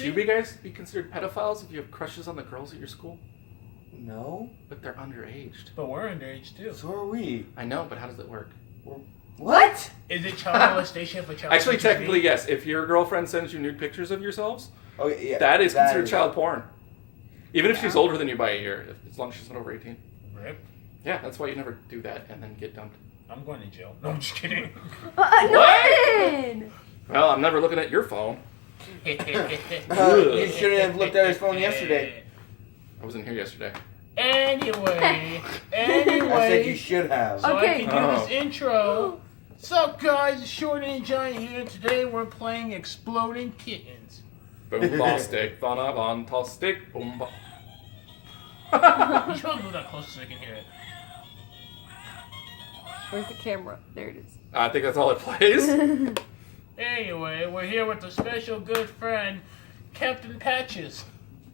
Wouldn't you guys be considered pedophiles if you have crushes on the girls at your school? No. But they're underage. But we're underage too. So are we. I know, but how does it work? What? Is it child molestation for child? Actually, technically, yes. If your girlfriend sends you nude pictures of yourselves, Yeah, that is considered child porn. Even if she's older than you by a year, as long as she's not over 18. Rip. Yeah, that's why you never do that and then get dumped. I'm going to jail. No, I'm just kidding. Norman! Well, I'm never looking at your phone. You shouldn't have looked at his phone yesterday. I wasn't here yesterday. Anyway. I said you should have. So Okay. I can do this intro. What's up, guys? It's Shorty and Giant here. Today we're playing Exploding Kittens. Boom, ball, stick, on, toss, stick, boom, ball. You should move that closer so I can hear it. Where's the camera? There it is. I think that's all it plays. Anyway, we're here with a special good friend, Captain Patches.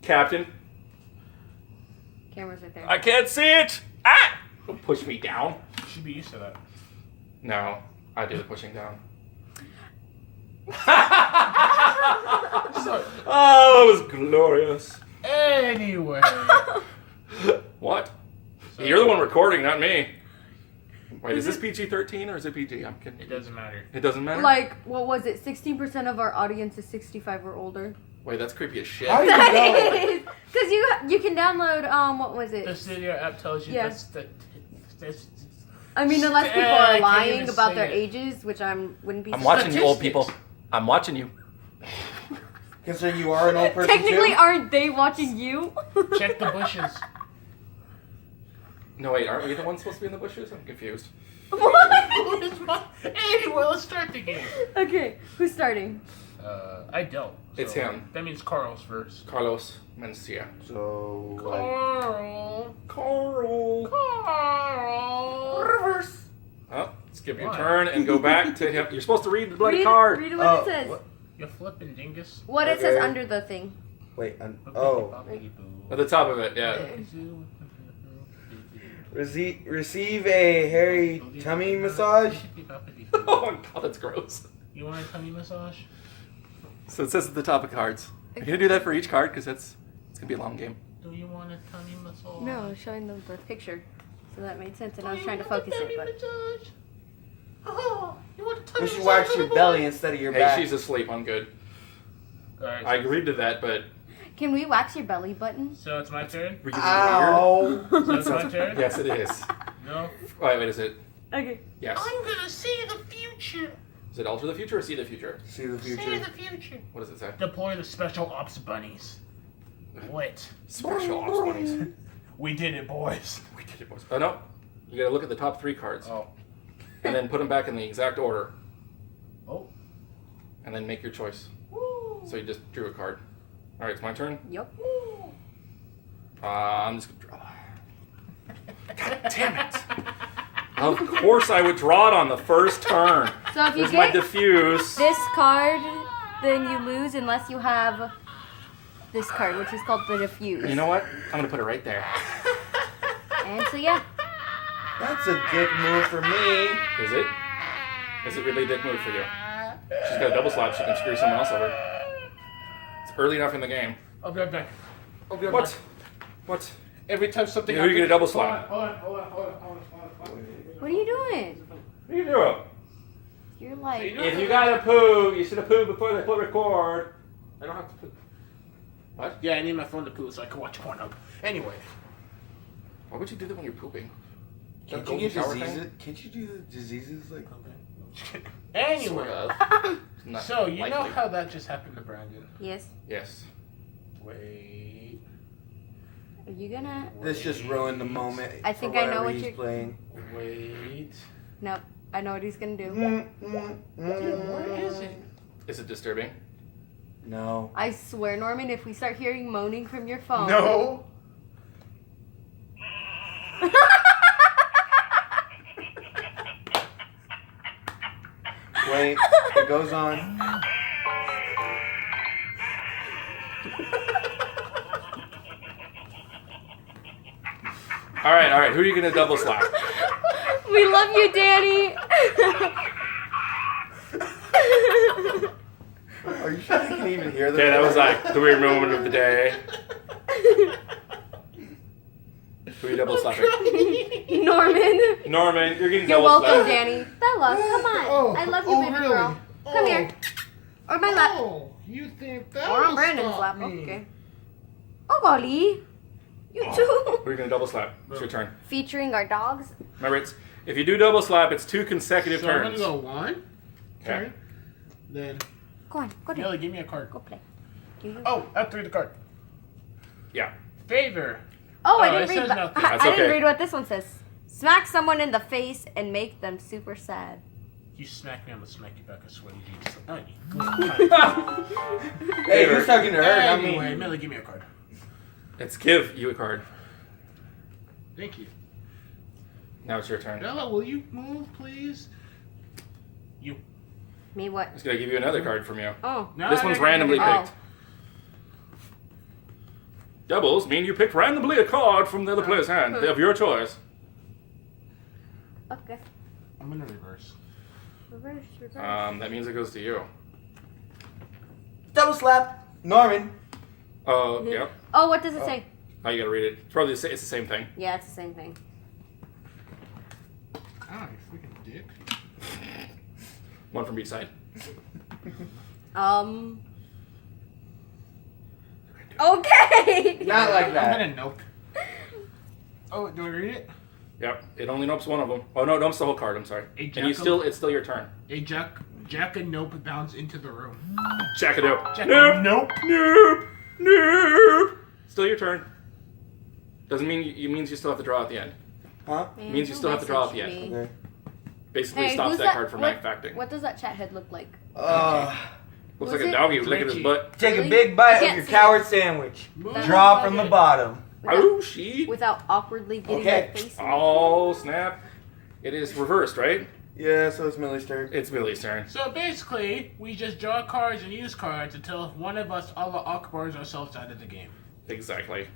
Captain, Camera's right there. I can't see it. Ah! Don't push me down. You should be used to that. No, I do the pushing down. Oh, it was glorious. Anyway. What? You're the one recording, not me. Wait, is this PG-13 or is it PG? I'm kidding. It doesn't matter. It doesn't matter? Like, what was it? 16% of our audience is 65 or older. Wait, that's creepy as shit. How do you know? Because you can download, what was it? The studio app tells you that's. I mean, unless people I are can't lying even about say their it. ages, which wouldn't be. I'm watching you, old Statistics. people. I'm watching you. Considering you are an old person Technically, too? aren't they watching you? Check the bushes. No, wait, aren't we the ones supposed to be in the bushes? I'm confused. Anyway, let's start the game. Okay, who's starting? I don't. It's so him. That means Carl's first. Carlos Mencia. So, Carl. Reverse. Oh, skip your Why? turn and go back to him. You're supposed to read the bloody Read, card. read what it says. You're flipping dingus. What it says Okay. under the thing. wait, Oh. At the top of it, yeah. receive a hairy tummy massage? Oh my god, that's gross. You want a tummy massage? So it says at the top of cards. Are you gonna do that for each card? Because it's gonna be a long game. Do you want a tummy massage? No, I was showing them the picture. So that made sense, and I was Do trying you to want a focus it, tummy but... massage? Oh, you want a tummy We should massage, wax your little belly boy? instead of your Hey, back. she's asleep. I'm good. Alright, I agreed to that, but Can we wax your belly button? so it's my turn? we're getting Ow! So it's my turn? Yes, it is. No? Wait, is it? Okay. Yes. I'm gonna see the future. Is it alter the future or see the future? See the See future. the future. What does it say? Deploy the special ops bunnies. What? Special ops bunnies. We did it, boys. We did it, boys. Oh no, you gotta look at the top 3 cards Oh. and then put them back in the exact order, Oh. and then make your choice. Woo. So you just drew a card. All right, it's my turn. Yep. I'm just gonna draw. God damn it! Of course, I would draw it on the first turn. So if you There's my get diffuse. this card, then you lose unless you have this card, which is called the diffuse. You know what? I'm gonna put it right there. And so yeah. That's a dick move for me. Is it? Is it really a dick move for you? She's got a double slap. She can screw someone else over. It's early enough in the game. I'll be right back. I'll be right What? back. What? Every time something Who are you gonna double slap? Hold on. What are you doing? What are you doing? You're like... If you gotta poo, you should have pooed before they put record. I don't have to poo. What? Yeah, I need my phone to poo so I can watch Pornhub. Anyway. Why would you do that when you're pooping? Can't That you get golden shower diseases? thing? Can't you do the diseases like? Anyway. Sort of. Not So, you know likely. how that just happened to Brandon? Yes. Yes. Wait. Are you gonna... This just ruined the moment. I think for I know whatever what he's you're- playing. Wait. Nope. I know what he's gonna do. Dude, where is it? Is it disturbing? No. I swear, Norman, if we start hearing moaning from your phone... No. Wait. It goes on. All right. Who are you gonna double slap? We love you, Danny! Are you sure I can didn't even hear Okay, that was like the weird moment of the day. Who are you double slapping? Norman. Norman, you're getting You're double welcome, slapped. Danny. Bella, come on. Oh, I love you, oh, baby really? girl. Come here. Or my lap. Oh, you think that Or on will Brandon's stop lap. me? Okay. Oh, golly. You too. Who are you gonna double slap? It's your turn. Featuring our dogs. Remember, if you do double slap, it's 2 consecutive So turns. I'm gonna go 1 Okay. turn. Then, Go on. Go Millie, play. give me a card. Go play. Do you? Oh, I have to read the card. Yeah. Favor. Oh, I Oh, didn't it read. says nothing. That's I didn't okay. read what this one says. Smack someone in the face and make them super sad. You smack me, I'm gonna smack you back. I swear to Jesus. Hey, you're talking to her, not me. Anyway, Millie, give me a card. Let's give you a card. Thank you. Now it's your turn. Bella, will you move, please? Me what? I'm just gonna give you another card from you. Oh. No, This no, one's no, no, randomly no, no. picked. Doubles mean you picked randomly a card from the other player's hand of your choice. Okay. I'm gonna reverse. Reverse. That means it goes to you. Double slap. Norman. Oh, yeah. Oh, what does it say? Oh, you gotta read it. It's probably it's the same thing. Yeah, it's the same thing. Ah, you freaking dick. One from each side. Okay. Not like I'm that. gonna nope. Oh, do I read it? Yep. It only nopes one of them. Oh no, it nopes the whole card. I'm sorry. Hey, And you Jackal. it's still your turn. A Jack and Nope bounce into the room. Jack it up. Jack Nope. and Nope. Nope. Nope. Still your turn. Doesn't mean it means you still have to draw at the end. Huh? It means you still have to draw at the end. Me. Okay. Basically Hey, stops who's that card from what, acting. What does that chat head look like? Looks Who's like a it? doggy licking his Glitchy. butt. Take a Really? big I bite of can't your see coward sandwich. Move. Draw from the bottom. Oh, she. Without awkwardly getting Okay. your face in Oh, snap. It is reversed, right? Yeah, so it's Millie's turn. It's Millie's turn. So basically, we just draw cards and use cards until one of us Allah Akbars ourselves out of the game. Exactly.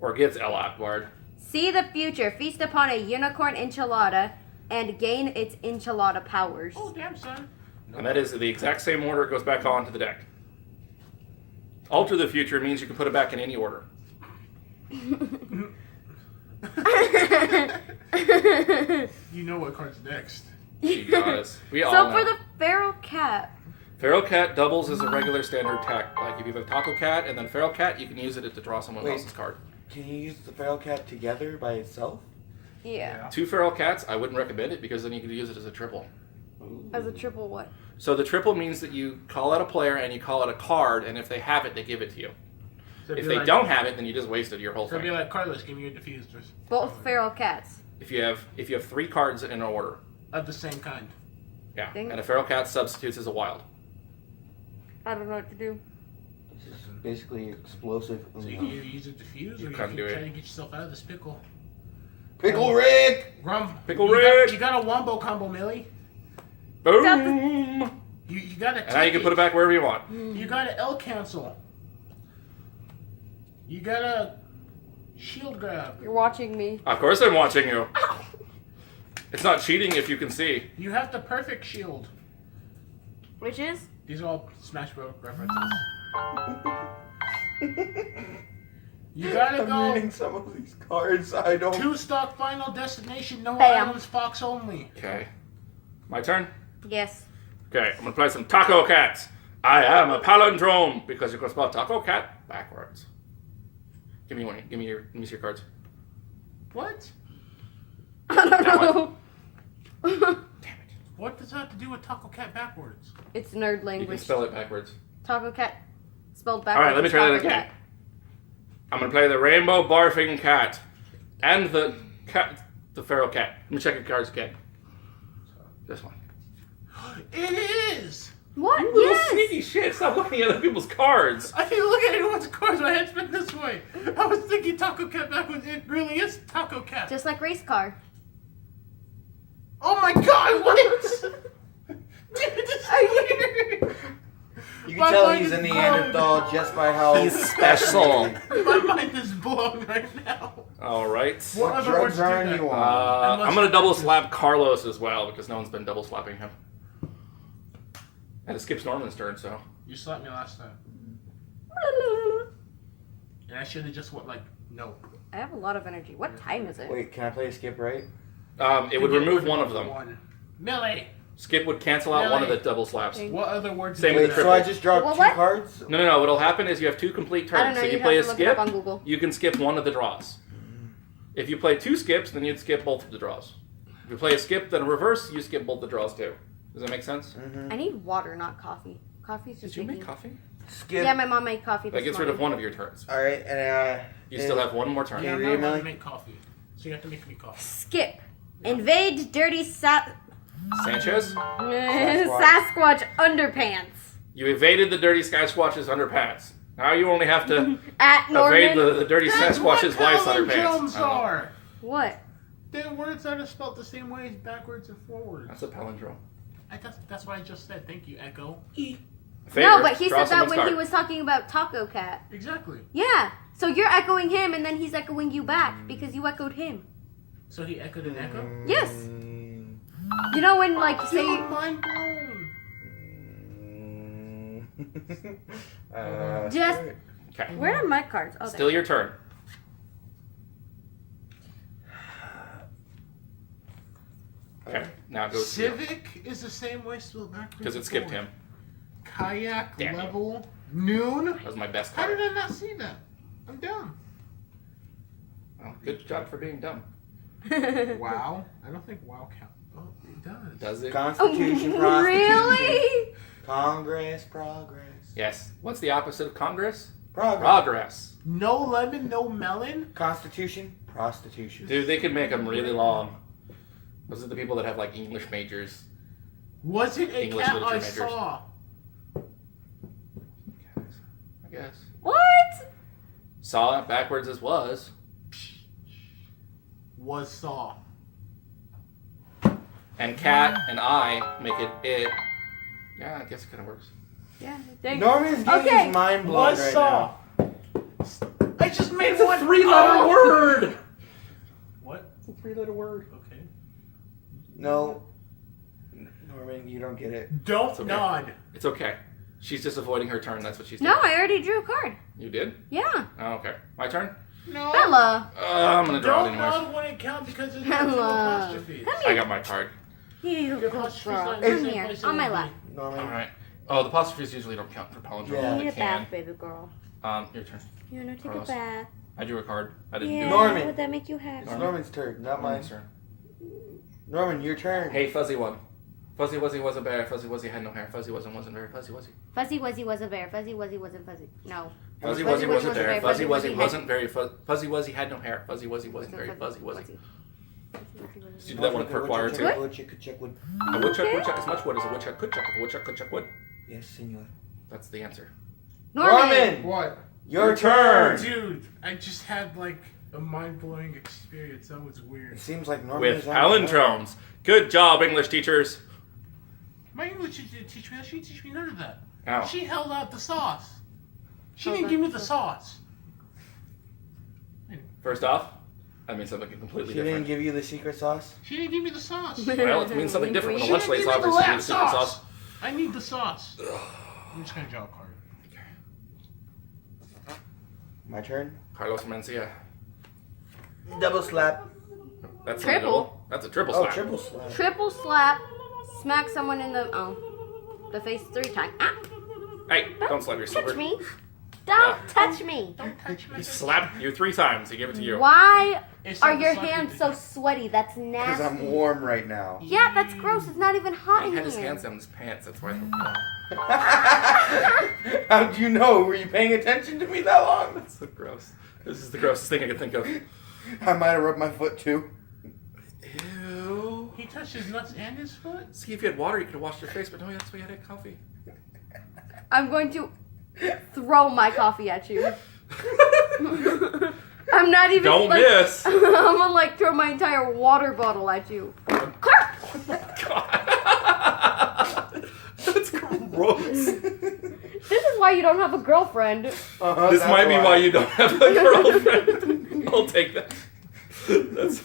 Or gets L Akbard. See the future. Feast upon a unicorn enchilada and gain its enchilada powers. Oh, damn, son. And that is the exact same order it goes back onto the deck. Alter the future means you can put it back in any order. You know what card's next. She does. We all So know. for the feral cat, Feral Cat doubles as a regular standard attack. Like if you have a Taco Cat and then Feral Cat, you can use it to draw someone Wait. else's card. Can you use the feral cat together by itself? yeah, 2 Feral Cats, I wouldn't recommend it because then you could use it as a triple. as a triple what? So the triple means that you call out a player and you call out a card, and if they have it, they give it to you. So If be they like, don't have it, then you just wasted your whole So be thing. like, Carlos, give me your diffusers. Both feral cats. If you have 3 cards in order, Of the same kind. yeah, Ding. and a Feral Cat substitutes as a wild. I don't know what to do. This is basically explosive. So you can either use a diffuse You or you can't can do try it. to get yourself out of this pickle. Pickle Rick! Pickle you Rick! You got a wombo combo, Millie. Boom! You got to And now you can put it back wherever you want. You got to L cancel. You got to shield grab. You're watching me. Of course I'm watching you. It's not cheating if you can see. You have the perfect shield. Which is? These are all Smash Bros. References. You gotta I'm go reading some of these cards. I don't. 2 stock final destination, no Bam. items, Fox only. Okay. My turn? Yes. Okay, I'm gonna play some Taco Cats. I am a palindrome because you can spell Taco Cat backwards. Give me one. Give me your cards. What? I don't That know. Damn it. What does that have to do with Taco Cat backwards? It's nerd You can language. spell it backwards. Taco cat spelled All backwards. right, let me is try that Taco again. Cat. I'm gonna play the Rainbow Barfing Cat and the Feral Cat. Let me check your cards again. This one. It is! What? You little Yes. sneaky shit! Stop looking at other people's cards. I didn't look at anyone's cards, my head's been this way. I was thinking Taco Cat backwards. It really is Taco Cat. Just like race car. Oh my god, what? Dude, this is weird. You My can tell mind he's is a Neanderthal just by how He's special. My mind is blown right now. All right. What What other drugs words do are that? you on? I'm gonna double slap Carlos as well because no one's been double slapping him. And it skips Norman's turn, so You slapped me last time. And I should have just went like, no. I have a lot of energy. What time is it? Wait, can I play a skip right? It would remove one of them. Melee. Skip would cancel out one of the double slaps. What other words? Same did with you the So have? I just draw Well, two what? cards? No. What'll happen is you have 2 complete I don't turns. know. So if you You'd play a have to look it up skip, on Google. you can skip one of the draws. If you play 2 skips, then you'd skip both of the draws. If you play a skip, then a reverse, you skip both the draws too. Does that make sense? Mm-hmm. I need water, not coffee. Coffee's just Did you make making... coffee? Skip. Yeah, my mom made coffee That this gets rid of morning. one of your turns. Alright, and You still have one more turn. Can I'm you not read allowed Melly? to make coffee. So you have to make me coffee. Skip. Invade dirty Sanchez, Sasquatch underpants. you evaded the dirty Sasquatch's underpants. Now you only have to At evade Norman. the dirty That's what Sasquatch's wife's palindromes underpants. I don't know. are. What? The words that are spelled the same way backwards and forwards. That's a palindrome. That's what I just said. Thank you, Echo. Favorite, No, but he draw said that someone's when he card. was talking about Taco Cat. Exactly. Yeah. So you're echoing him, and then he's echoing you back because you echoed him. So he echoed an echo? Yes. You know when, like, say... Dude, mind blown. Just- Okay. Where are my cards? Oh, Still your turn. Okay, now go Civic is the same way spelled backwards. because it and skipped forward. him. Kayak, Damn you. level, noon. That was my best How card. did I not see that? I'm dumb. Well, good job for being dumb. Wow. I don't think wow count. Oh, it does. Does it? Constitution, Oh, prostitution. really? Congress, progress. Yes. What's the opposite of Congress? Progress. Progress. No lemon, no melon. Constitution, prostitution. Dude, they could make them really long. Those are the people that have like English majors. Was it a English cat literature I majors. saw? I guess. What? Saw it backwards as was. Was saw. And cat and I make it it. Yeah, I guess it kind of works. Yeah. There Norman's getting Okay. his mind blown Was right saw. now. I just made It's a one. 3-letter Oh. word. What? It's a 3-letter word. Okay. No. Norman, you don't get it. Don't It's okay. nod. It's okay. She's just avoiding her turn. That's what she's doing. No, I already drew a card. You did? Yeah. Oh, okay. My turn? No. Bella. I'm gonna draw it Don't anyways. nod when it counts because it's not two Bella. apostrophes. Come I here. got my card. You Your good apostrophe's girl. not in the Come same here. place it On my would be. lap. Norman. All right. Oh, the apostrophes usually don't count for palindrome. Yeah. They Take a bath, can. baby girl. Your turn. You wanna take Carlos. a bath? I drew a card. I didn't Yeah. do Norman. Would that make you happy? It's Norman's turn, not mine. Turn. Norman, your turn. Hey, fuzzy one. Fuzzy Wuzzy was a bear. Fuzzy Wuzzy had no hair. Fuzzy wasn't very fuzzy Wuzzy. Fuzzy Wuzzy was a bear. Fuzzy Wuzzy wasn't fuzzy. No. Fuzzy Fuzzy Wuzzy was a was a bear. bear. Fuzzy Fuzzy Wuzzy Wuzzy wasn't very Fuzzy Wuzzy had no hair. Fuzzy Wuzzy wasn't very fuzzy Wuzzy. Did you do that one per choir too? Woodchuck, woodchuck, woodchuck, wood. A woodchuck as much wood as a woodchuck could chuck. If a woodchuck could chuck wood. Yes, senor. That's the answer. Norman. What? Your turn. Dude, I just had like a mind-blowing experience. That was weird. It seems like Norman With is on palindromes. Good job, English teachers. My English teacher didn't teach me that. She didn't teach me none of that. Ow. She held out the sauce. She Held didn't out give me the the sauce. sauce. First off, that means something completely She didn't different. give you the secret sauce? She didn't give me the sauce. Well, it means something different. When She a lunch didn't late's give me the obviously lap the secret sauce. sauce. I need the sauce. I'm just gonna draw a card. My turn? Carlos Mencia. Double slap. That's a Triple. double. That's a triple Oh, slap. triple slap. Triple slap. Smack someone in the the face 3 times. Ah, Hey, don't slap your silver. touch me. Don't touch me. Don't touch my He slapped you 3 times. He gave it to you. Why It's are not your slap hands you. so sweaty? That's Because nasty. I'm warm right now. Yeah, that's gross. It's not even hot He in had his here. hands down his pants. That's why. How'd you know? Were you paying attention to me that long? That's so gross. This is the grossest thing I could think of. I might have rubbed my foot too. Ew. He touched his nuts and his foot? See, if you had water, you could have washed your face, but no, that's why you had coffee. I'm going to throw my coffee at you. I'm not even. Don't like, miss. I'm gonna like throw my entire water bottle at you. God. That's gross. This is why you don't have a girlfriend. This That's might be why you don't have a girlfriend. I'll take that. That's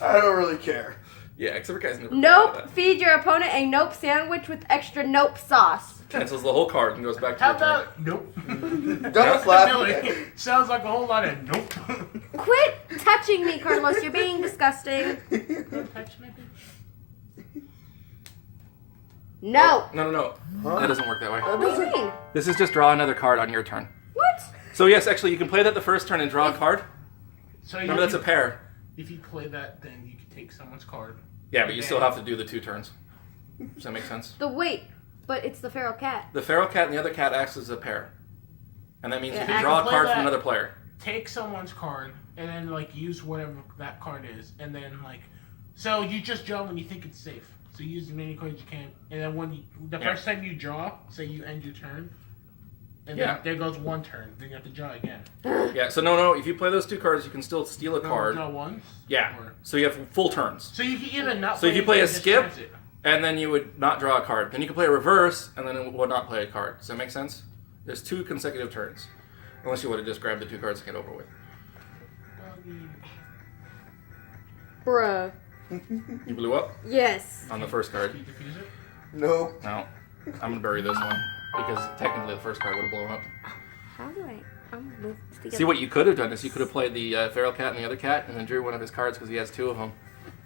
I don't really care. yeah. Except for guys never. Nope. Feed your opponent a nope sandwich with extra nope sauce. Cancels the whole card and goes back to How your turn. about nope? Double slap. Really? Sounds like a whole lot of nope. Quit touching me, Carlos. You're being disgusting. Don't touch me, bitch. No. No. Huh? That doesn't work that way. That What do you doesn't- mean? This is just draw another card on your turn. What? So yes, actually, you can play that the first turn and draw a card. So Remember, that's a pair. if you play that, then you can take someone's card. Yeah, but you still have to do the 2 turns. Does that make sense? But it's the feral cat. The feral cat and the other cat acts as a pair. And that means Yeah, you I can draw a can play card from that. another player. Take someone's card and then like use whatever that card is, and then like, so you just draw when you think it's safe. So you use as many cards as you can, and then when the first time you draw, say you end your turn, and then there goes one turn. Then you have to draw again. Yeah, so no, if you play those 2 cards, you can still steal a card. Draw once. Yeah, Or- so you have full turns. So you can even not. So if you it, play a just skip- chance it. And then you would not draw a card. Then you can play a reverse, and then it would not play a card. Does that make sense? There's 2 consecutive turns. Unless you would have just grabbed the 2 cards and get over with. Bruh. You blew up Yes. on the first card. Can you defuse it? No. No. I'm going to bury this one. Because technically the first card would have blown up. How do I? I'm gonna move this together. See, what you could have done is you could have played the feral cat and the other cat, and then drew one of his cards because he has 2 of them.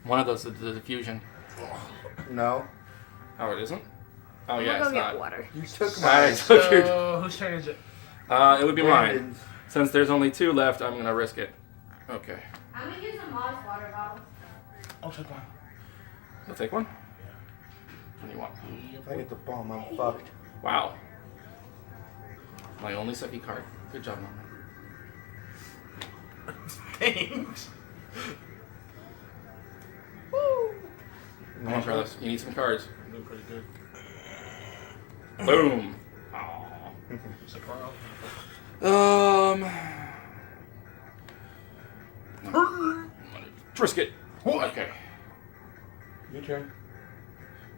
One of those is the diffusion. No. Oh, it isn't? Oh, I'm yeah, gonna it's go get not. water. You took I mine. took your... So whose turn is it? It would be mine. Brandon's. Since there's only 2 left, I'm going to risk it. Okay. I'm gonna use a Mom's water bottle. I'll take one. You'll take one? What do you want? If I get the bomb, I'm fucked. Wow. My only sucky card. Good job, Mama. Thanks. Come on, Carlos. You need some cards. I'm doing pretty good. Boom. So Carl. Risk it. Okay. Your turn.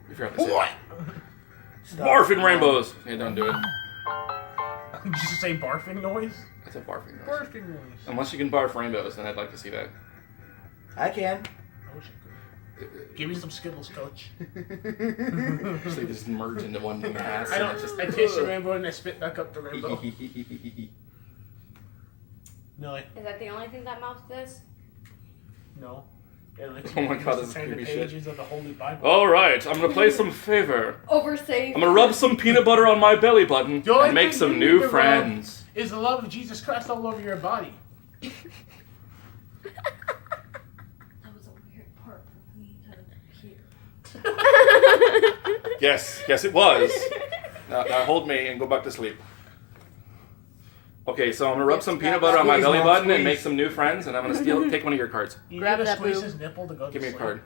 You forgot to say What? it. Barfing rainbows. Yeah, don't do it. Did you just say barfing noise? That's a barfing noise. Barfing noise. Unless you can barf rainbows, then I'd like to see that. I can. I wish I could. Give me some Skittles, coach. So they just merge into one mass. I and don't. it just I taste the rainbow and I spit back up the rainbow. Millie, Is that the only thing that mouse does? no. It lets Oh my you God, this is turn the creepy shit. pages of the Holy Bible. All right, I'm gonna play some favor. Oversave. I'm gonna rub some peanut butter on my belly button The only and make thing some you need new to rub friends. Is the love of Jesus Christ all over your body? That was a weird part for me to hear. Yes, it was. Now hold me and go back to sleep. Okay, so I'm gonna rub some peanut butter on my Squeeze, belly Mom, button and squeeze. make some new friends, and I'm gonna take one of your cards. You Grab need to that squeeze boob. his nipple to go Give me to a sleep. card.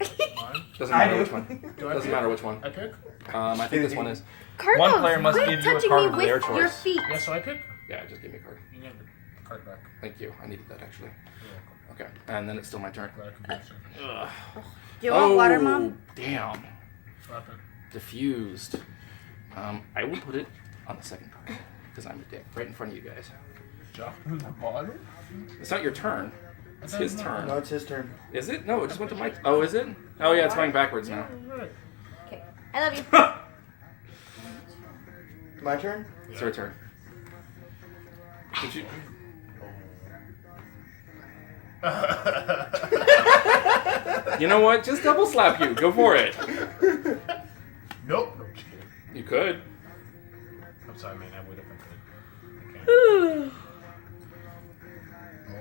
Mine? Doesn't I matter do. which one. Do I Doesn't pick? matter which one. I pick? I think this one is. Carlos, One player must quit give you a touching card me of with their your choice. feet. Yeah, so I pick? Yeah, just give me a card. You never the card back. Thank you. I needed that actually. You're welcome. Okay, and then it's still my turn. Glad I could do it. Ugh. Do you want water, Mom? Damn. What happened? Diffused. I will put it on the second card because I'm a dick, right in front of you guys. Drop in the bottom? It's not your turn. It's his turn. No, it's his turn. Is it? No, it just went to my. Oh, is it? Oh yeah, it's going backwards now. Okay. I love you. My turn? It's her turn. Did you? You know what? Just double slap you. Go for it. Nope. No, just kidding. You could. I'm sorry, man. I would if I could.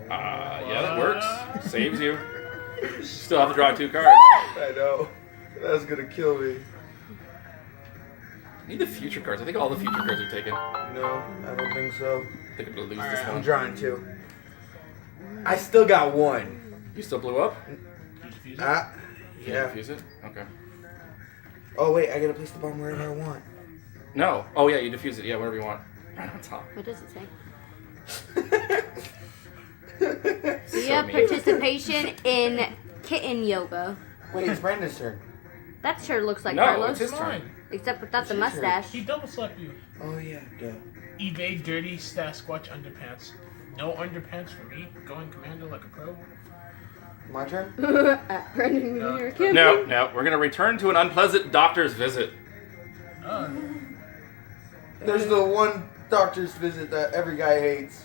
I can't. Yeah, that works. Saves you. Still have to draw 2 cards. I know. That's gonna kill me. I need the future cards. I think all the future cards are taken. No, I don't think so. I think I'm gonna lose this I'm one. drawing 2. I still got 1. You still blew up? Did you defuse it? Ah. You Yeah. Defuse it? Okay. Oh wait, I gotta place the bomb wherever I want. No. Oh yeah, you defuse it. Yeah, whatever you want. Right on top. What does it say? So We have mean. participation in kitten yoga. Wait, it's Brandon's turn. That sure looks like No, Carlos. it's his Come turn. on. Except without the It's his turn. mustache. He double slapped you. Oh yeah, duh. Evade dirty Sasquatch underpants. No underpants for me. Going commando like a pro. My turn? At Brendan No. Junior Camping. No, we're gonna return to an unpleasant doctor's visit. Oh. There's the one doctor's visit that every guy hates.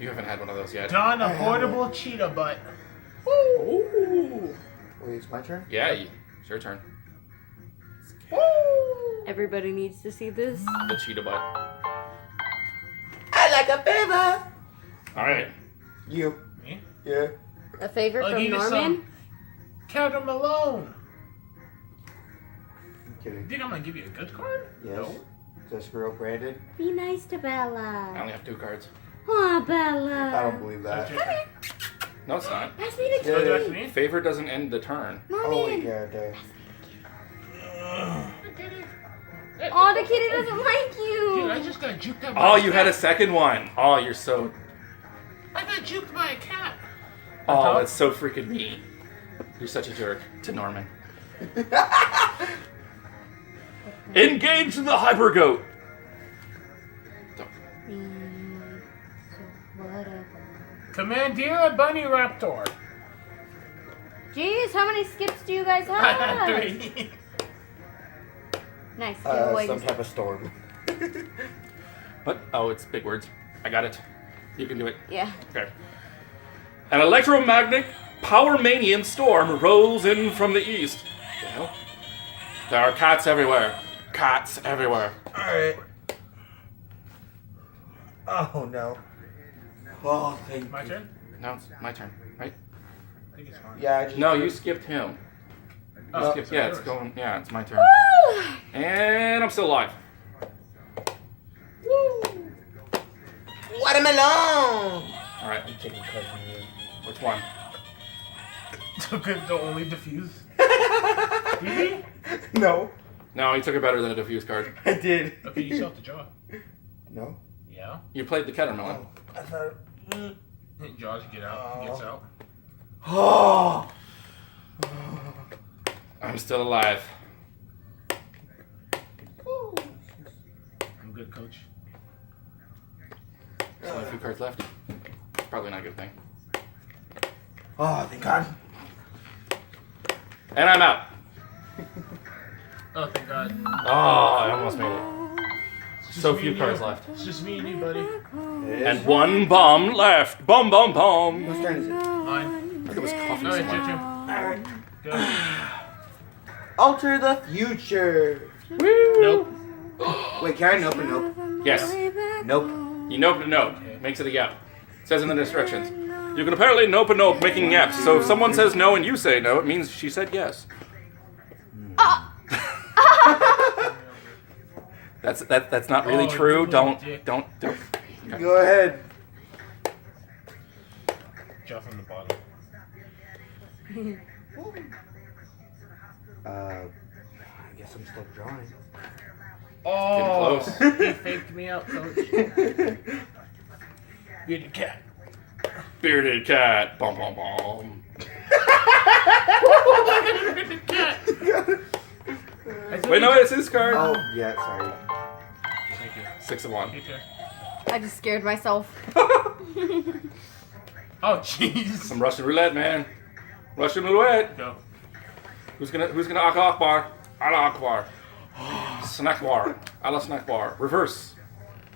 You haven't had one of those yet. Don, a portable cheetah butt. Ooh. Wait, it's my turn? Yeah, it's your turn. Everybody needs to see this. The cheetah butt. I like a favor. All right. You. Me? Yeah. A favor I'll from give you Norman? some. Count him alone. I'm kidding. You think I'm gonna give you a good card? Yes. No. Just girl Brandon. Be nice to I Bella. only have 2 cards. Aw, Bella. I don't believe that. Okay. No, it's not. Pass me the Yeah, So key. that's me? Favor doesn't end the turn. Norman. Oh, wait, yeah, okay. Aw, the kitty doesn't like Dude, I you. just got juked up by Oh, a you had a cat. second one. Oh, you're so... I got juked by a cat. Oh, that's so freaking mean. You're such a jerk to Norman. Engage in the hyper goat. Commandeer Bunny Raptor. Jeez, how many skips do you guys I have? had 3. Nice. Giveaway. Some type of storm. What? Oh, it's big words. I got it. You can do it. Yeah. Okay. An electromagnetic power manian storm rolls in from the east. The hell? There are cats everywhere. Cats everywhere. Alright. Oh, no. Oh, thank My you. turn? No, it's my turn, right? I think it's fine. Yeah, I just... No, you skipped him. You Oh, skipped, so yeah, it's yours. going. Yeah, it's my turn. Woo! And I'm still alive. Watermelon! All right. I'm taking cards from you. Which one? The only diffuse. Did he? No, No, he took it better than a diffuse card. I did. Okay, you still have to draw. No? Yeah. You played the Kettermelon. Oh, I thought... Jaws get out. Gets out. Oh! I'm still alive. I'm good, coach. There's only a few cards left. Probably not a good thing. Oh, thank God. And I'm out. Oh, thank God. Oh, I almost made it. It's just So me few and cards you. left. It's just me and you, buddy. And one bomb left. Bum, bum, bum. Whose turn is it? Mine. There was coffee No, it's your somewhere. turn. Go. Alter the future. Nope. Wait, can I nope and nope? Yes. Nope. You nope and nope. Makes it a yep. Says in the instructions. You can apparently nope and nope, making yeps. So if someone says no and you say no, it means she said yes. That's not really Oh, true. you Don't. dick. Okay. Go ahead. Draw from the bottom. I guess I'm still drawing. Oh, close. he faked me out, coach. You're the cat. Bearded cat. Bum bum bum. You're the cat. Wait, no, it's his card. Oh, yeah, sorry. Thank you. 6 of 1. Your turn. I just scared myself. Oh, jeez. Some Russian roulette, man. Russian roulette. Go. Who's gonna Allah Akbar? Allah Akbar. Snack bar. Allah snack bar. Reverse.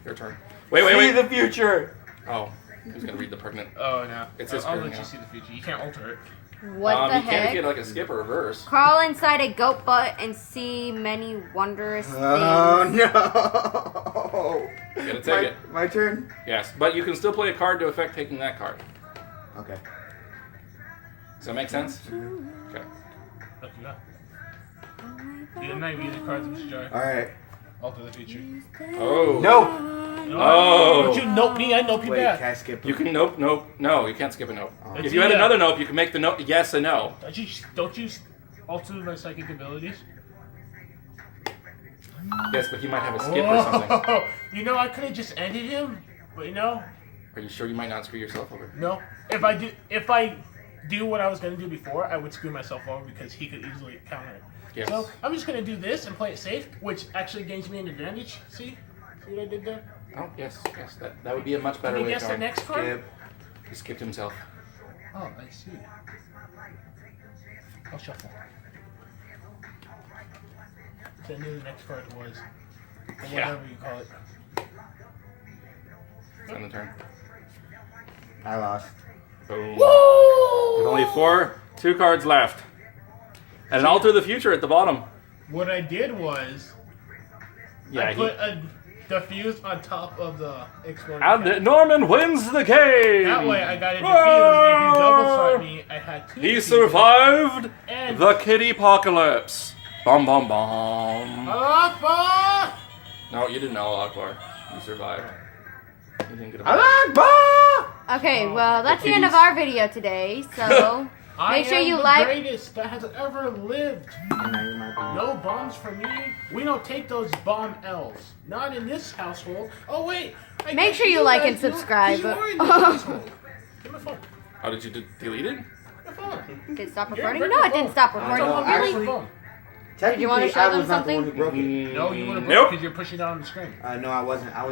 Your turn. Wait. See the future. Oh, who's gonna read the pregnant? Oh, no. It's his I'll turn let now. you see the future. You can't alter it. What the You can't heck? get like a skip or reverse. Crawl inside a goat butt and see many wondrous things. Oh, no. You gotta take it. My turn? Yes, but you can still play a card to affect taking that card. Okay. Does that make sense? Okay. Look, you got. You didn't know you use the cards in this jar. Alright. Alter the future. Oh. No. Oh. Don't you nope me, I nope you Wait, back. can I skip? You can nope. No, you can't skip a nope. Oh. If you had another nope, you can make the nope yes and no. Don't you alter my psychic abilities? Yes, but he might have a skip or something. Oh, you know, I could have just ended him, but you know, Are you sure you might not screw yourself over? no. If I do what I was gonna do before, I would screw myself over because he could easily counter it. Yes. So I'm just gonna do this and play it safe, which actually gains me an advantage. See what I did there? Oh, yes. That would be a much better Can you way of guess the going. next card? Skip. He skipped himself. Oh, I see. I'll shuffle. So I knew the next card was. Yeah. whatever you call it. End the turn. I lost. Boom. With only 2 cards left. And an Alter the Future at the bottom. What I did was Yeah, I put a diffuse on top of the exploding. And cat. Norman wins the game! That way I got a diffuse. If you double side me, I had 2 He diffuses. survived And the kitty apocalypse. Bum bum bum. Akbar! No, you didn't know Akbar. You survived. You didn't get a Okay, well, that's the end of kitties. our video today, so make sure you I am like. the greatest that has ever lived. No bombs for me. We don't take those bomb elves. Not in this household. Oh wait. I Make guess sure you like guys and do, 'cause subscribe. You are in this household. Give me a phone. How did you delete it? Give me a phone. Did it stop You're recording? breaking No, the it didn't phone. stop I recording. know, Really? actually- Phone. Did you wanna Technically, show I them was not the one who something? broke it. No, you want to Nope. because you're pushing it on the screen. No, I wasn't. I was.